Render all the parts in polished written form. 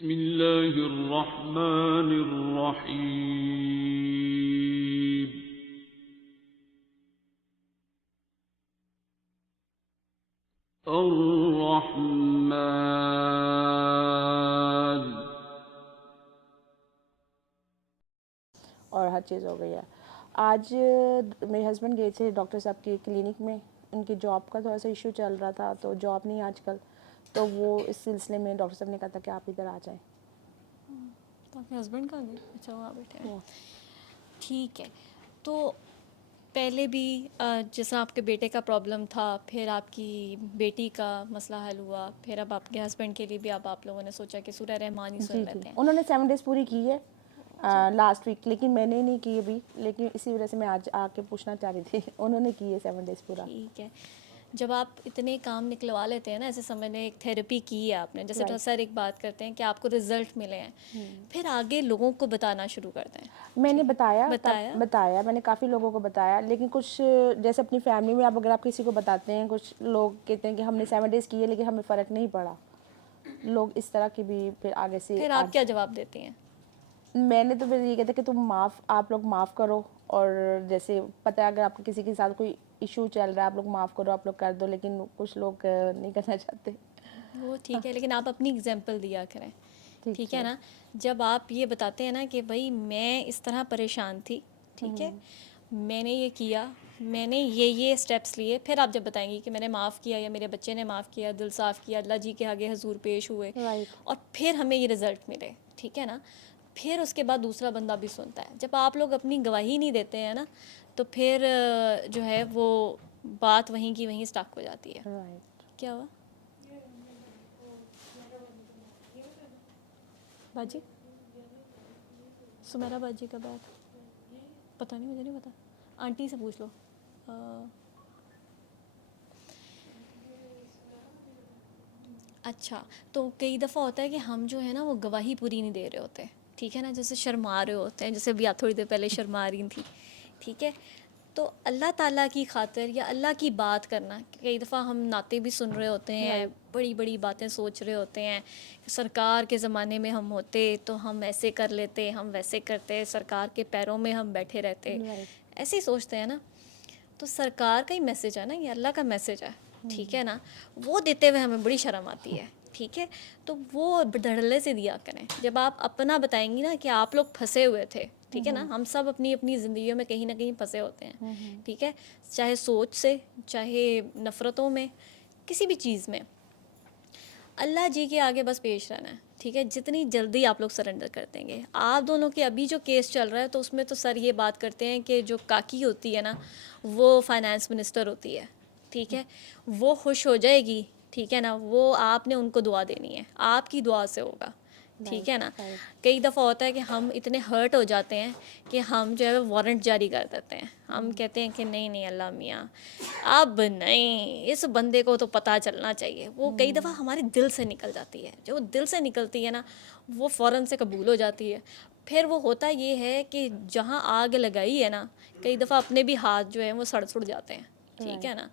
بسم اللہ الرحمن الرحیم الرحمن. اور ہر چیز ہو گئی ہے. آج میرے ہسبینڈ گئے تھے ڈاکٹر صاحب کی کلینک میں. ان کی جاب کا تھوڑا سا ایشو چل رہا تھا, تو جاب نہیں آج کل, تو وہ اس سلسلے میں ڈاکٹر صاحب نے کہا تھا کہ آپ ادھر آ جائیں. تو آپ کے ہسبینڈ کا گئے؟ اچھا وہاں بیٹھے ہیں. ٹھیک ہے. تو پہلے بھی جیسا آپ کے بیٹے کا پرابلم تھا, پھر آپ کی بیٹی کا مسئلہ حل ہوا, پھر اب آپ کے ہسبینڈ کے لیے بھی اب آپ لوگوں نے سوچا کہ سورہ رحمان ہی سن جی لیتے ہیں. انہوں نے 7 days پوری کی ہے لاسٹ ویک, لیکن میں نے نہیں کی ابھی, لیکن اسی وجہ سے میں آج آ کے پوچھنا چاہ رہی تھی. انہوں نے کی ہے 7 days پورا. ٹھیک ہے. جب آپ اتنے کام نکلوا لیتے ہیں نا, ایسے سمجھ لیں ایک تھیراپی کی ہے آپ نے, جیسے Right. سر ایک بات کرتے ہیں کہ آپ کو رزلٹ ملے ہیں, پھر آگے لوگوں کو بتانا شروع کرتے ہیں. میں نے بتایا بتایا میں نے کافی لوگوں کو بتایا, لیکن کچھ جیسے اپنی فیملی میں اگر آپ کسی کو بتاتے ہیں, کچھ لوگ کہتے ہیں کہ ہم نے 7 days کی ہے لیکن ہمیں فرق نہیں پڑا. لوگ اس طرح کی بھی پھر آگے سے. پھر آپ کیا جواب دیتی ہیں؟ میں نے تو پھر یہ کہتا کہ آپ لوگ معاف کرو, اور جیسے پتہ ہے اگر آپ کو کسی کے ساتھ کوئی ایشو چل رہا ہے, آپ لوگ معاف کرو, آپ لوگ کر دو, لیکن کچھ لوگ نہیں کرنا چاہتے. وہ ٹھیک ہے, لیکن آپ اپنی اگزامپل دیا کریں, ٹھیک ہے نا. جب آپ یہ بتاتے ہیں نا کہ بھائی میں اس طرح پریشان تھی, ٹھیک ہے, میں نے یہ کیا, میں نے یہ اسٹیپس لیے, پھر آپ جب بتائیں گی کہ میں نے معاف کیا یا میرے بچے نے معاف کیا, دل صاف کیا, اللہ جی کے آگے حضور پیش ہوئے, رائٹ. اور پھر ہمیں یہ رزلٹ ملے, ٹھیک ہے نا, پھر اس کے بعد دوسرا بندہ بھی سنتا ہے. جب آپ لوگ اپنی گواہی نہیں دیتے ہیں نا, تو پھر جو ہے وہ بات وہیں کی وہیں اسٹک ہو جاتی ہے. کیا ہوا باجی؟ سمیرا باجی کا بیگ پتہ نہیں, مجھے نہیں پتا, آنٹی سے پوچھ لو. اچھا, تو کئی دفعہ ہوتا ہے کہ ہم جو ہے نا وہ گواہی پوری نہیں دے رہے ہوتے, ٹھیک ہے نا, جیسے شرما رہے ہوتے ہیں, جیسے بھی آپ تھوڑی دیر پہلے شرما رہی تھیں, ٹھیک ہے. تو اللہ تعالیٰ کی خاطر یا اللہ کی بات کرنا, کئی دفعہ ہم نعتیں بھی سن رہے ہوتے ہیں, بڑی بڑی باتیں سوچ رہے ہوتے ہیں, سرکار کے زمانے میں ہم ہوتے تو ہم ایسے کر لیتے, ہم ویسے کرتے, سرکار کے پیروں میں ہم بیٹھے رہتے, ایسے ہی سوچتے ہیں نا. تو سرکار کا ہی میسج ہے نا, یہ اللہ کا میسج ہے, ٹھیک ہے نا, وہ دیتے ہوئے ہمیں بڑی شرم آتی ہے, ٹھیک ہے. تو وہ دھڑلے سے دیا کریں. جب آپ اپنا بتائیں گی نا کہ آپ لوگ پھنسے ہوئے تھے, ٹھیک ہے نا, ہم سب اپنی اپنی زندگیوں میں کہیں نہ کہیں پھنسے ہوتے ہیں, ٹھیک ہے, چاہے سوچ سے, چاہے نفرتوں میں, کسی بھی چیز میں. اللہ جی کے آگے بس پیش رہنا ہے, ٹھیک ہے. جتنی جلدی آپ لوگ سرنڈر کر دیں گے. آپ دونوں کے ابھی جو کیس چل رہا ہے, تو اس میں تو سر یہ بات کرتے ہیں کہ جو کاکی ہوتی ہے نا, وہ فائنانس منسٹر ہوتی ہے, ٹھیک ہے, وہ خوش ہو جائے گی, ٹھیک ہے نا, وہ آپ نے ان کو دعا دینی ہے, آپ کی دعا سے ہوگا, ٹھیک ہے نا. کئی دفعہ ہوتا ہے کہ ہم اتنے ہرٹ ہو جاتے ہیں کہ ہم جو ہے وارنٹ جاری کر دیتے ہیں. ہم کہتے ہیں کہ نہیں اللہ میاں اب نہیں, اس بندے کو تو پتہ چلنا چاہیے. وہ کئی دفعہ ہمارے دل سے نکل جاتی ہے, جو دل سے نکلتی ہے نا, وہ فوراً سے قبول ہو جاتی ہے. پھر وہ ہوتا یہ ہے کہ جہاں آگ لگائی ہے نا, کئی دفعہ اپنے بھی ہاتھ جو ہیں وہ سڑ جاتے ہیں, ٹھیک ہے نا.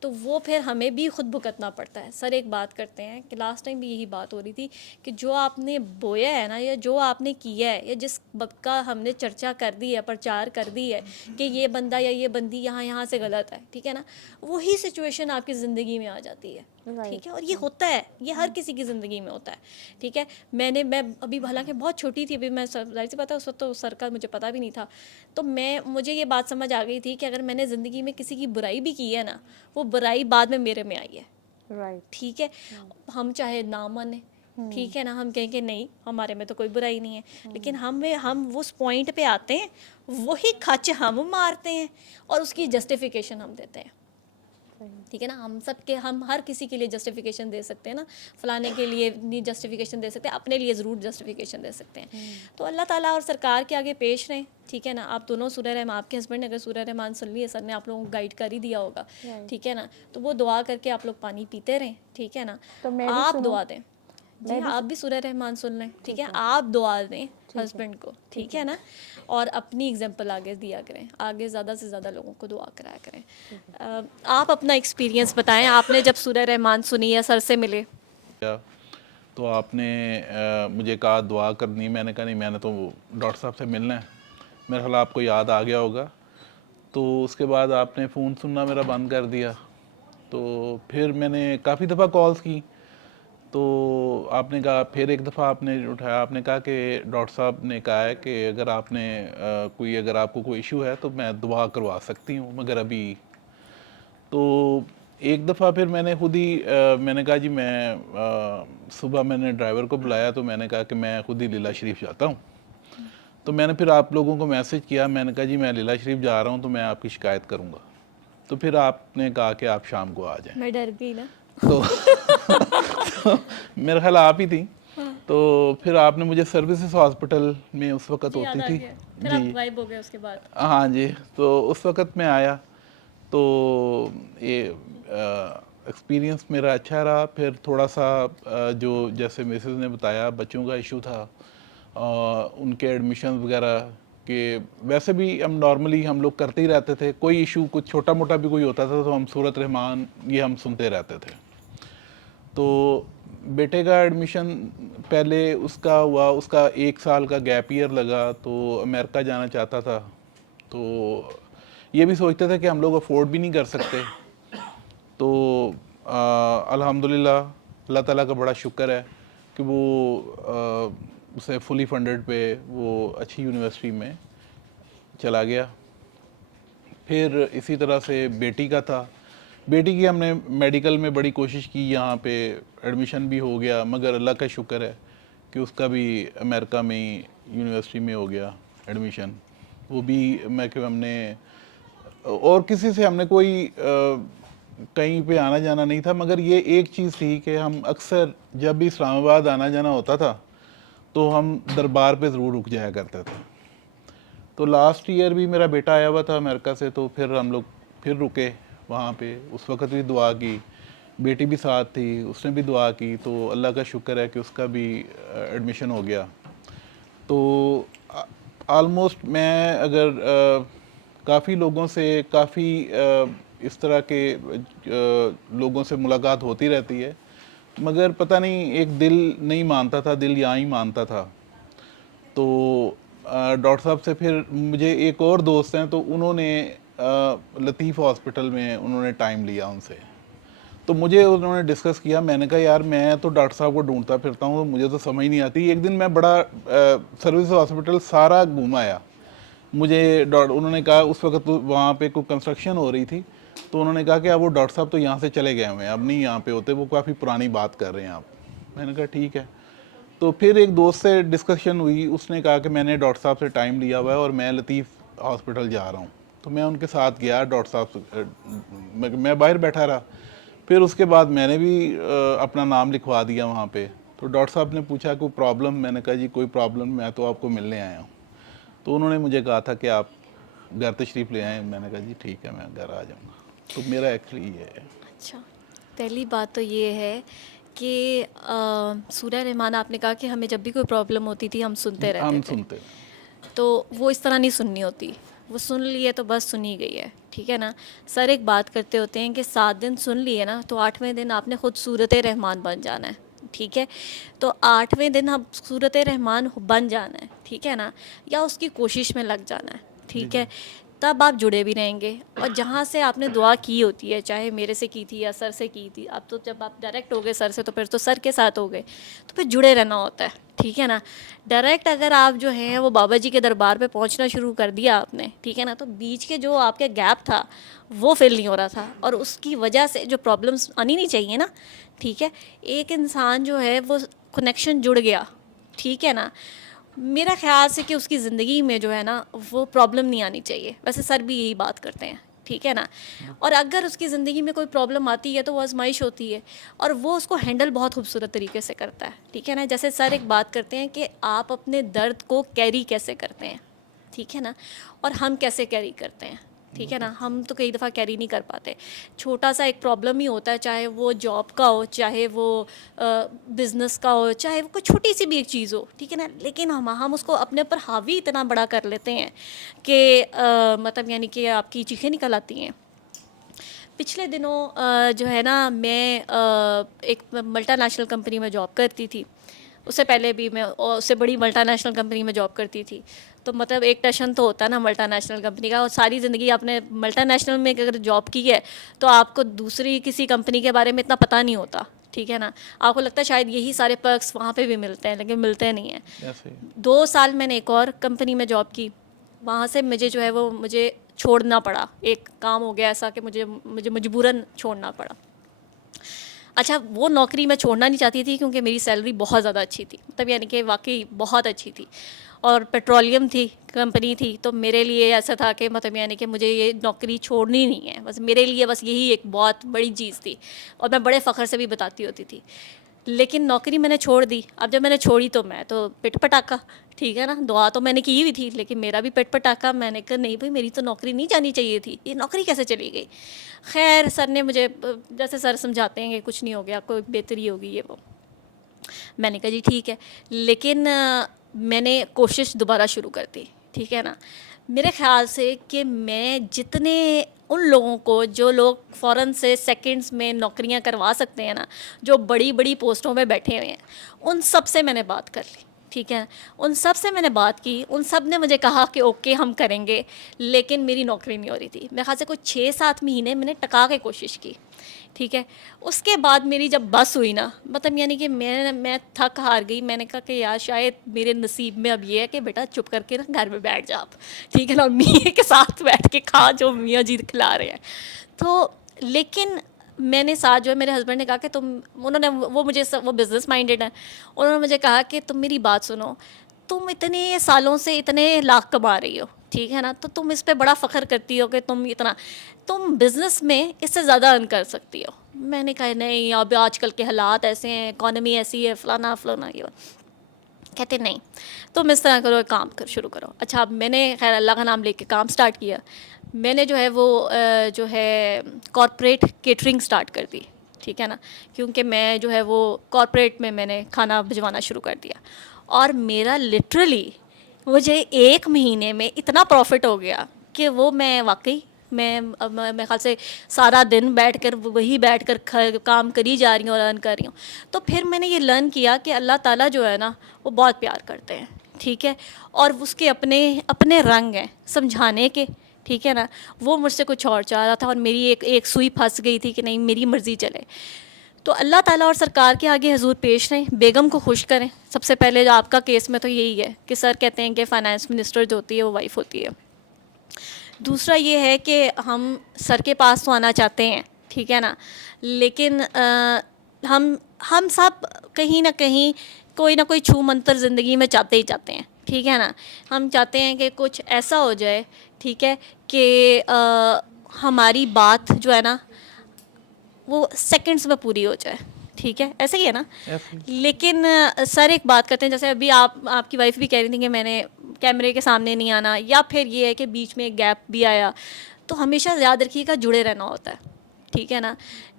تو وہ پھر ہمیں بھی خود بھگتنا پڑتا ہے. سر ایک بات کرتے ہیں کہ لاسٹ ٹائم بھی یہی بات ہو رہی تھی کہ جو آپ نے بویا ہے نا, یا جو آپ نے کیا ہے, یا جس وقت کا ہم نے چرچا کر دی ہے, پرچار کر دی ہے کہ یہ بندہ یا یہ بندی یہاں سے غلط ہے, ٹھیک ہے نا, وہی سچویشن آپ کی زندگی میں آ جاتی ہے, ٹھیک ہے. اور یہ ہوتا ہے, یہ ہر کسی کی زندگی میں ہوتا ہے, ٹھیک ہے. میں ابھی حالانکہ بہت چھوٹی تھی, ابھی میں ظاہر سی بات ہے اس وقت تو سر کا مجھے پتہ بھی نہیں تھا, تو مجھے یہ بات سمجھ آ گئی تھی کہ اگر میں نے زندگی میں کسی کی برائی بھی کی ہے نا, وہ برائی بعد میں میرے میں آئی ہے, ٹھیک ہے. ہم چاہے نہ مانیں, ٹھیک ہے نا, ہم کہیں کہ نہیں ہمارے میں تو کوئی برائی نہیں ہے, لیکن ہم اس پوائنٹ پہ آتے ہیں, وہی کھچ ہم مارتے ہیں, اور اس کی جسٹیفیکیشن ہم دیتے ہیں, ٹھیک ہے نا. ہم ہر کسی کے لیے جسٹیفیکیشن دے سکتے ہیں نا, فلانے کے لیے نہیں جسٹیفیکیشن دے سکتے, اپنے لیے ضرور جسٹیفیکیشن دے سکتے ہیں. تو اللہ تعالیٰ اور سرکار کے آگے پیش رہیں, ٹھیک ہے نا. آپ دونوں سورہ رحمان, آپ کے ہسبینڈ نے اگر سورہ رحمان سن لی ہے, سر نے آپ لوگوں کو گائیڈ کر ہی دیا ہوگا, ٹھیک ہے نا, تو وہ دعا کر کے آپ لوگ پانی پیتے رہیں, ٹھیک ہے نا. آپ دعا دیں, جی ہاں, آپ بھی سورہ رحمان سن لیں, ٹھیک ہے. آپ دعا دیں ہسبینڈ کو, ٹھیک ہے نا, اور اپنی اگزامپل آگے دیا کریں, آگے زیادہ سے زیادہ لوگوں کو دعا کرایا کریں. آپ اپنا ایکسپیرینس بتائیں, آپ نے جب سورہ رحمان سنی یا سر سے ملے. تو آپ نے مجھے کہا دعا کرنی. میں نے کہا نہیں, میں نے تو ڈاکٹر صاحب سے ملنا ہے. میرا خیال آپ کو یاد آ گیا ہوگا. تو اس کے بعد آپ نے فون سننا میرا بند کر دیا. تو پھر میں نے کافی دفعہ کالز کی, تو آپ نے کہا, پھر ایک دفعہ آپ نے اٹھایا, آپ نے کہا کہ ڈاکٹر صاحب نے کہا ہے کہ اگر آپ نے اگر آپ کو کوئی ایشو ہے تو میں دعا کروا سکتی ہوں, مگر ابھی. تو ایک دفعہ پھر میں نے خود ہی میں نے کہا جی میں صبح میں نے ڈرائیور کو بلایا, تو میں نے کہا کہ میں خود ہی لیلا شریف جاتا ہوں. تو میں نے پھر آپ لوگوں کو میسج کیا, میں نے کہا جی میں لیلا شریف جا رہا ہوں تو میں آپ کی شکایت کروں گا. تو پھر آپ نے کہا کہ آپ شام کو آ جائیں. میں ڈر گئی نا. تو میرا خیال آپ ہی تھیں. تو پھر آپ نے مجھے سروسز ہاسپٹل میں اس وقت ہوتی تھی. پھر آپ غائب ہو گئے اس کے بعد. ہاں جی, تو اس وقت میں آیا. تو یہ ایکسپیرینس میرا اچھا رہا. پھر تھوڑا سا جو جیسے مسز نے بتایا بچوں کا ایشو تھا, ان کے ایڈمیشن وغیرہ کہ ویسے بھی ہم نارملی ہم لوگ کرتے ہی رہتے تھے. کوئی ایشو کچھ چھوٹا موٹا بھی کوئی ہوتا تھا تو ہم سورت رحمان یہ ہم سنتے رہتے تھے. تو بیٹے کا ایڈمیشن پہلے اس کا ہوا, اس کا 1 سال کا گیپ ایئر لگا, تو امریکہ جانا چاہتا تھا. تو یہ بھی سوچتے تھے کہ ہم لوگ افورڈ بھی نہیں کر سکتے. تو الحمدللہ اللہ تعالیٰ کا بڑا شکر ہے کہ وہ اسے فلی فنڈڈ پہ وہ اچھی یونیورسٹی میں چلا گیا. پھر اسی طرح سے بیٹی کا تھا. بیٹی کی ہم نے میڈیکل میں بڑی کوشش کی, یہاں پہ ایڈمیشن بھی ہو گیا, مگر اللہ کا شکر ہے کہ اس کا بھی امریکہ میں ہی یونیورسٹی میں ہو گیا ایڈمیشن. وہ بھی میں کہ ہم نے اور کسی سے ہم نے کوئی کہیں پہ آنا جانا نہیں تھا, مگر یہ ایک چیز تھی کہ ہم اکثر جب بھی اسلام آباد آنا جانا ہوتا تھا تو ہم دربار پہ ضرور رک جایا کرتے تھے. تو لاسٹ ایئر بھی میرا بیٹا آیا ہوا تھا امریکہ سے, تو پھر ہم لوگ پھر رکے وہاں پہ. اس وقت بھی دعا کی, بیٹی بھی ساتھ تھی, اس نے بھی دعا کی. تو اللہ کا شکر ہے کہ اس کا بھی ایڈمیشن ہو گیا. تو آلموسٹ میں اگر کافی لوگوں سے کافی اس طرح کے لوگوں سے ملاقات ہوتی رہتی ہے, مگر پتہ نہیں ایک دل نہیں مانتا تھا, دل یہاں ہی مانتا تھا. تو ڈاکٹر صاحب سے پھر مجھے ایک اور دوست ہیں, تو انہوں نے لطیف ہاسپٹل میں انہوں نے ٹائم لیا ان سے. تو مجھے انہوں نے ڈسکس کیا. میں نے کہا یار میں تو ڈاکٹر صاحب کو ڈھونڈتا پھرتا ہوں, مجھے تو سمجھ نہیں آتی. ایک دن میں بڑا سروس ہاسپٹل سارا گھوم آیا. مجھے انہوں نے کہا اس وقت وہاں پہ کوئی کنسٹرکشن ہو رہی تھی, تو انہوں نے کہا کہ اب وہ ڈاکٹر صاحب تو یہاں سے چلے گئے ہوئے ہیں, اب نہیں یہاں پہ ہوتے, وہ کافی پرانی بات کر رہے ہیں آپ. میں نے کہا ٹھیک ہے. تو پھر ایک دوست سے ڈسکشن ہوئی, اس نے کہا کہ میں نے ڈاکٹر صاحب سے ٹائم لیا ہوا ہے اور میں لطیف ہاسپٹل جا رہا ہوں. تو میں ان کے ساتھ گیا. ڈاکٹر صاحب سے میں باہر بیٹھا رہا. پھر اس کے بعد میں نے بھی اپنا نام لکھوا دیا وہاں پہ. تو ڈاکٹر صاحب نے پوچھا کوئی پرابلم؟ میں نے کہا جی کوئی پرابلم, میں تو آپ کو ملنے آیا ہوں. تو انہوں نے مجھے کہا تھا کہ آپ گھر تشریف لے آئیں. میں نے کہا جی ٹھیک ہے, میں گھر آ جاؤں گا. تو میرا ایکچولی یہ ہے. اچھا, پہلی بات تو یہ ہے کہ سورہ رحمان آپ نے کہا کہ ہمیں جب بھی کوئی پرابلم ہوتی تھی ہم سنتے رہتے ہم تھے. سنتے تو وہ اس طرح نہیں سننی ہوتی, وہ سن لی ہے تو بس سنی گئی ہے, ٹھیک ہے نا. سر ایک بات کرتے ہوتے ہیں کہ 7 دن سن لیے نا تو 8ویں دن آپ نے خود سورت رحمان بن جانا ہے, ٹھیک ہے. تو 8ویں دن ہم سورت رحمان بن جانا ہے, ٹھیک ہے نا, یا اس کی کوشش میں لگ جانا ہے, ٹھیک ہے. تب آپ جڑے بھی رہیں گے. اور جہاں سے آپ نے دعا کی ہوتی ہے, چاہے میرے سے کی تھی یا سر سے کی تھی, اب تو جب آپ ڈائریکٹ ہو گئے سر سے تو پھر تو سر کے ساتھ ہو گئے, تو پھر جڑے رہنا ہوتا ہے, ٹھیک ہے نا. ڈائریکٹ اگر آپ جو ہیں وہ بابا جی کے دربار پہ پہنچنا شروع کر دیا آپ نے, ٹھیک ہے نا, تو بیچ کے جو آپ کے گیپ تھا وہ فل نہیں ہو رہا تھا, اور اس کی وجہ سے جو پرابلمس آنی نہیں چاہیے نا, ٹھیک ہے. ایک انسان جو ہے وہ کنیکشن جڑ گیا, ٹھیک ہے نا, میرا خیال سے کہ اس کی زندگی میں جو ہے نا وہ پرابلم نہیں آنی چاہیے. ویسے سر بھی یہی بات کرتے ہیں, ٹھیک ہے نا. اور اگر اس کی زندگی میں کوئی پرابلم آتی ہے تو وہ آزمائش ہوتی ہے, اور وہ اس کو ہینڈل بہت خوبصورت طریقے سے کرتا ہے, ٹھیک ہے نا. جیسے سر ایک بات کرتے ہیں کہ آپ اپنے درد کو کیری کیسے کرتے ہیں, ٹھیک ہے نا, اور ہم کیسے کیری کرتے ہیں, ٹھیک ہے نا. ہم تو کئی دفعہ کیری نہیں کر پاتے. چھوٹا سا ایک پرابلم ہی ہوتا ہے, چاہے وہ جاب کا ہو, چاہے وہ بزنس کا ہو, چاہے وہ کوئی چھوٹی سی بھی ایک چیز ہو, ٹھیک ہے نا, لیکن ہم اس کو اپنے پر حاوی اتنا بڑا کر لیتے ہیں کہ مطلب یعنی کہ آپ کی چیخیں نکل آتی ہیں. پچھلے دنوں جو ہے نا میں ایک ملٹا نیشنل کمپنی میں جاب کرتی تھی. اس سے پہلے بھی میں اس سے بڑی ملٹا نیشنل کمپنی میں جاب کرتی تھی. تو مطلب ایک ٹشن تو ہوتا ہے نا ملٹا نیشنل کمپنی کا, اور ساری زندگی آپ نے ملٹا نیشنل میں اگر جاب کی ہے تو آپ کو دوسری کسی کمپنی کے بارے میں اتنا پتہ نہیں ہوتا, ٹھیک ہے نا. آپ کو لگتا ہے شاید یہی سارے پرکس وہاں پہ بھی ملتے ہیں, لیکن ملتے نہیں ہیں. 2 سال میں نے ایک اور کمپنی میں جاب کی, وہاں سے مجھے جو ہے وہ مجھے چھوڑنا پڑا. ایک کام ہو گیا ایسا کہ مجھے مجبوراً چھوڑنا پڑا. اچھا, وہ نوکری میں چھوڑنا نہیں چاہتی تھی کیونکہ میری سیلری بہت زیادہ اچھی تھی, مطلب یعنی کہ واقعی بہت اچھی تھی, اور پیٹرولیم تھی کمپنی تھی. تو میرے لیے ایسا تھا کہ مطلب یعنی کہ مجھے یہ نوکری چھوڑنی نہیں ہے, بس میرے لیے بس یہی ایک بہت بڑی چیز تھی, اور میں بڑے فخر سے بھی بتاتی ہوتی تھی. لیکن نوکری میں نے چھوڑ دی. اب جب میں نے چھوڑی تو میں تو پٹ پٹاکا, ٹھیک ہے نا, دعا تو میں نے کی ہوئی تھی لیکن میرا بھی پٹ پٹاکا. میں نے کہا نہیں بھائی, میری تو نوکری نہیں جانی چاہیے تھی, یہ نوکری کیسے چلی گئی. خیر سر نے مجھے, جیسے سر سمجھاتے ہیں کہ کچھ نہیں ہو گیا, کوئی بہتری ہوگی یہ وہ. میں نے کہا جی ٹھیک ہے, لیکن میں نے کوشش دوبارہ شروع کر دی, ٹھیک ہے نا. میرے خیال سے کہ میں جتنے ان لوگوں کو, جو لوگ فوراً سے سیکنڈز میں نوکریاں کروا سکتے ہیں نا, جو بڑی بڑی پوسٹوں پہ بیٹھے ہوئے ہیں, ان سب سے میں نے بات کر لی, ٹھیک ہے. ان سب سے میں نے بات کی, ان سب نے مجھے کہا کہ اوکے ہم کریں گے, لیکن میری نوکری نہیں ہو رہی تھی. میرے خیال سے کوئی 6-7 مہینے میں نے ٹکا کے کوشش کی, ٹھیک ہے. اس کے بعد میری جب بس ہوئی نا, مطلب یعنی کہ میں تھک ہار گئی. میں نے کہا کہ یار شاید میرے نصیب میں اب یہ ہے کہ بیٹا چپ کر کے نا گھر میں بیٹھ جا آپ, ٹھیک ہے نا, امی کے ساتھ بیٹھ کے کھا جو میاں جی کھلا رہے ہیں. تو لیکن میں نے ساتھ جو ہے میرے ہسبینڈ نے کہا کہ انہوں نے وہ مجھے وہ بزنس مائنڈیڈ ہیں, انہوں نے مجھے کہا کہ تم میری بات سنو, تم اتنے سالوں سے اتنے لاکھ کما رہی ہو, ٹھیک ہے نا, تو تم اس پہ بڑا فخر کرتی ہو کہ تم بزنس میں اس سے زیادہ ارن کر سکتی ہو. میں نے کہا نہیں, اب آج کل کے حالات ایسے ہیں, اکانومی ایسی ہے, فلانا فلانا یہ. کہتے نہیں, تم اس طرح کرو, ایک کام شروع کرو. اچھا, اب میں نے خیر اللہ کا نام لے کے کام سٹارٹ کیا. میں نے جو ہے وہ جو ہے کارپوریٹ کیٹرنگ سٹارٹ کر دی, ٹھیک ہے نا, کیونکہ میں جو ہے وہ کارپوریٹ میں نے کھانا بھجوانا شروع کر دیا. اور میرا لٹرلی مجھے 1 مہینے میں اتنا پروفٹ ہو گیا کہ وہ میں واقعی میں خیال سے سارا دن بیٹھ کر وہی بیٹھ کر کام کری جا رہی ہوں اور ارن کر رہی ہوں. تو پھر میں نے یہ لرن کیا کہ اللہ تعالیٰ جو ہے نا وہ بہت پیار کرتے ہیں, ٹھیک ہے, اور اس کے اپنے رنگ ہیں سمجھانے کے, ٹھیک ہے نا. وہ مجھ سے کچھ اور چاہ رہا تھا, اور میری ایک سوئی پھنس گئی تھی کہ نہیں میری مرضی چلے. تو اللہ تعالیٰ اور سرکار کے آگے حضور پیش رہیں, بیگم کو خوش کریں. سب سے پہلے آپ کا کیس میں تو یہی ہے کہ سر کہتے ہیں کہ فائنانس منسٹر جو ہوتی ہے وہ وائف ہوتی ہے. دوسرا یہ ہے کہ ہم سر کے پاس تو آنا چاہتے ہیں, ٹھیک ہے نا, لیکن ہم سب کہیں نہ کہیں کوئی نہ کوئی چھو منتر زندگی میں چاہتے ہی چاہتے ہیں, ٹھیک ہے نا. ہم چاہتے ہیں کہ کچھ ایسا ہو جائے, ٹھیک ہے, کہ ہماری بات جو ہے نا وہ سیکنڈز میں پوری ہو جائے, ٹھیک ہے, ایسا ہی ہے نا. لیکن سر ایک بات کرتے ہیں, جیسے ابھی آپ کی وائف بھی کہہ رہی تھی کہ میں نے کیمرے کے سامنے نہیں آنا, یا پھر یہ ہے کہ بیچ میں ایک گیپ بھی آیا, تو ہمیشہ یاد رکھیے گا جڑے رہنا ہوتا ہے, ٹھیک ہے نا.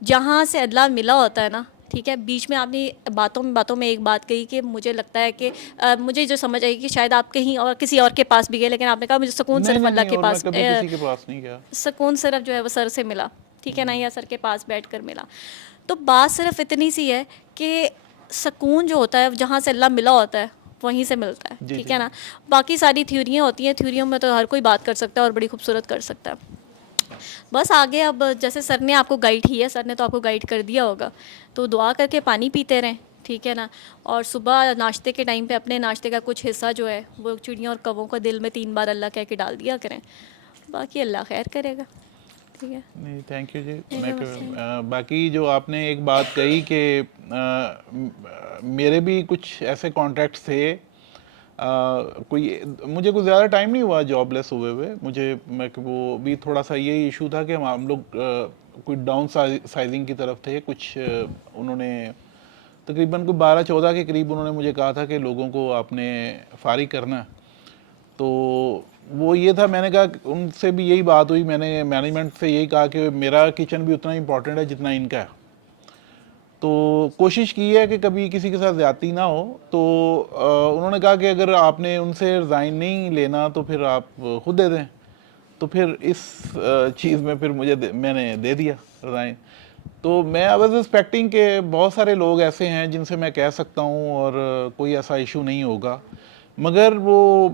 جہاں سے ادلا ملا ہوتا ہے نا, ٹھیک ہے, بیچ میں آپ نے باتوں میں ایک بات کہی کہ مجھے لگتا ہے کہ مجھے جو سمجھ آئی کہ شاید آپ کہیں اور کسی اور کے پاس بھی گئے, لیکن آپ نے کہا مجھے سکون صرف اللہ کے پاس, سکون صرف جو ہے وہ سر سے ملا, ٹھیک ہے نا, یا سر کے پاس بیٹھ کر ملا. تو بات صرف اتنی سی ہے کہ سکون جو ہوتا ہے جہاں سے اللہ ملا ہوتا ہے وہیں سے ملتا ہے, ٹھیک ہے نا. باقی ساری تھیوریاں ہوتی ہیں, تھیوریوں میں تو ہر کوئی بات کر سکتا ہے اور بڑی خوبصورت کر سکتا ہے. بس آگے اب جیسے سر نے آپ کو گائیڈ کی ہے, سر نے تو آپ کو گائیڈ کر دیا ہوگا, تو دعا کر کے پانی پیتے رہیں, ٹھیک ہے نا. اور صبح ناشتے کے ٹائم پہ اپنے ناشتے کا کچھ حصہ جو ہے وہ چڑیوں اور کووں کو دل میں 3 بار اللہ کہہ کے ڈال دیا کریں, باقی اللہ خیر کرے گا, ٹھیک ہے. نہیں تھینک یو جی. باقی جو آپ نے ایک بات کہی کہ میرے بھی کچھ ایسے کانٹریکٹس تھے, مجھے کوئی زیادہ ٹائم نہیں ہوا جاب لیس ہوئے, مجھے وہ بھی تھوڑا سا یہی ایشو تھا کہ ہم لوگ کوئی ڈاؤن سائزنگ کی طرف تھے. کچھ انہوں نے تقریباً کوئی 12-14 کے قریب انہوں نے مجھے کہا تھا کہ لوگوں کو آپ نے فارغ کرنا. تو وہ یہ تھا, میں نے کہا ان سے بھی یہی بات ہوئی, میں نے مینجمنٹ سے یہی کہا کہ میرا کچن بھی اتنا امپورٹنٹ ہے جتنا ان کا ہے. تو کوشش کی ہے کہ کبھی کسی کے ساتھ زیادتی نہ ہو. تو انہوں نے کہا کہ اگر آپ نے ان سے ریزائن نہیں لینا تو پھر آپ خود دے دیں. تو پھر اس چیز میں پھر میں نے دے دیا ریزائن. تو میں آئی واز ایکسپیکٹنگ کہ بہت سارے لوگ ایسے ہیں جن سے میں کہہ سکتا ہوں اور کوئی ایسا ایشو نہیں ہوگا, مگر وہ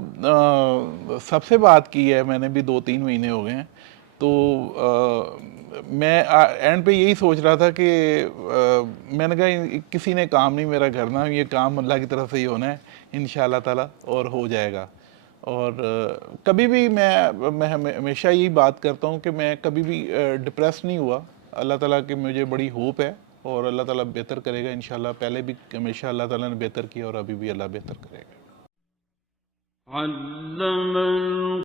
سب سے بات کی ہے میں نے بھی 2-3 مہینے ہو گئے ہیں. تو میں اینڈ پہ یہی سوچ رہا تھا کہ میں نے کہا کسی نے کام نہیں میرا کرنا, یہ کام اللہ کی طرف سے ہی ہونا ہے انشاءاللہ تعالی, اور ہو جائے گا. اور کبھی بھی میں ہمیشہ یہی بات کرتا ہوں کہ میں کبھی بھی ڈپریس نہیں ہوا. اللہ تعالیٰ کی مجھے بڑی ہوپ ہے اور اللہ تعالیٰ بہتر کرے گا انشاءاللہ. پہلے بھی ہمیشہ اللہ تعالیٰ نے بہتر کیا اور ابھی بھی اللہ بہتر کرے گا. علم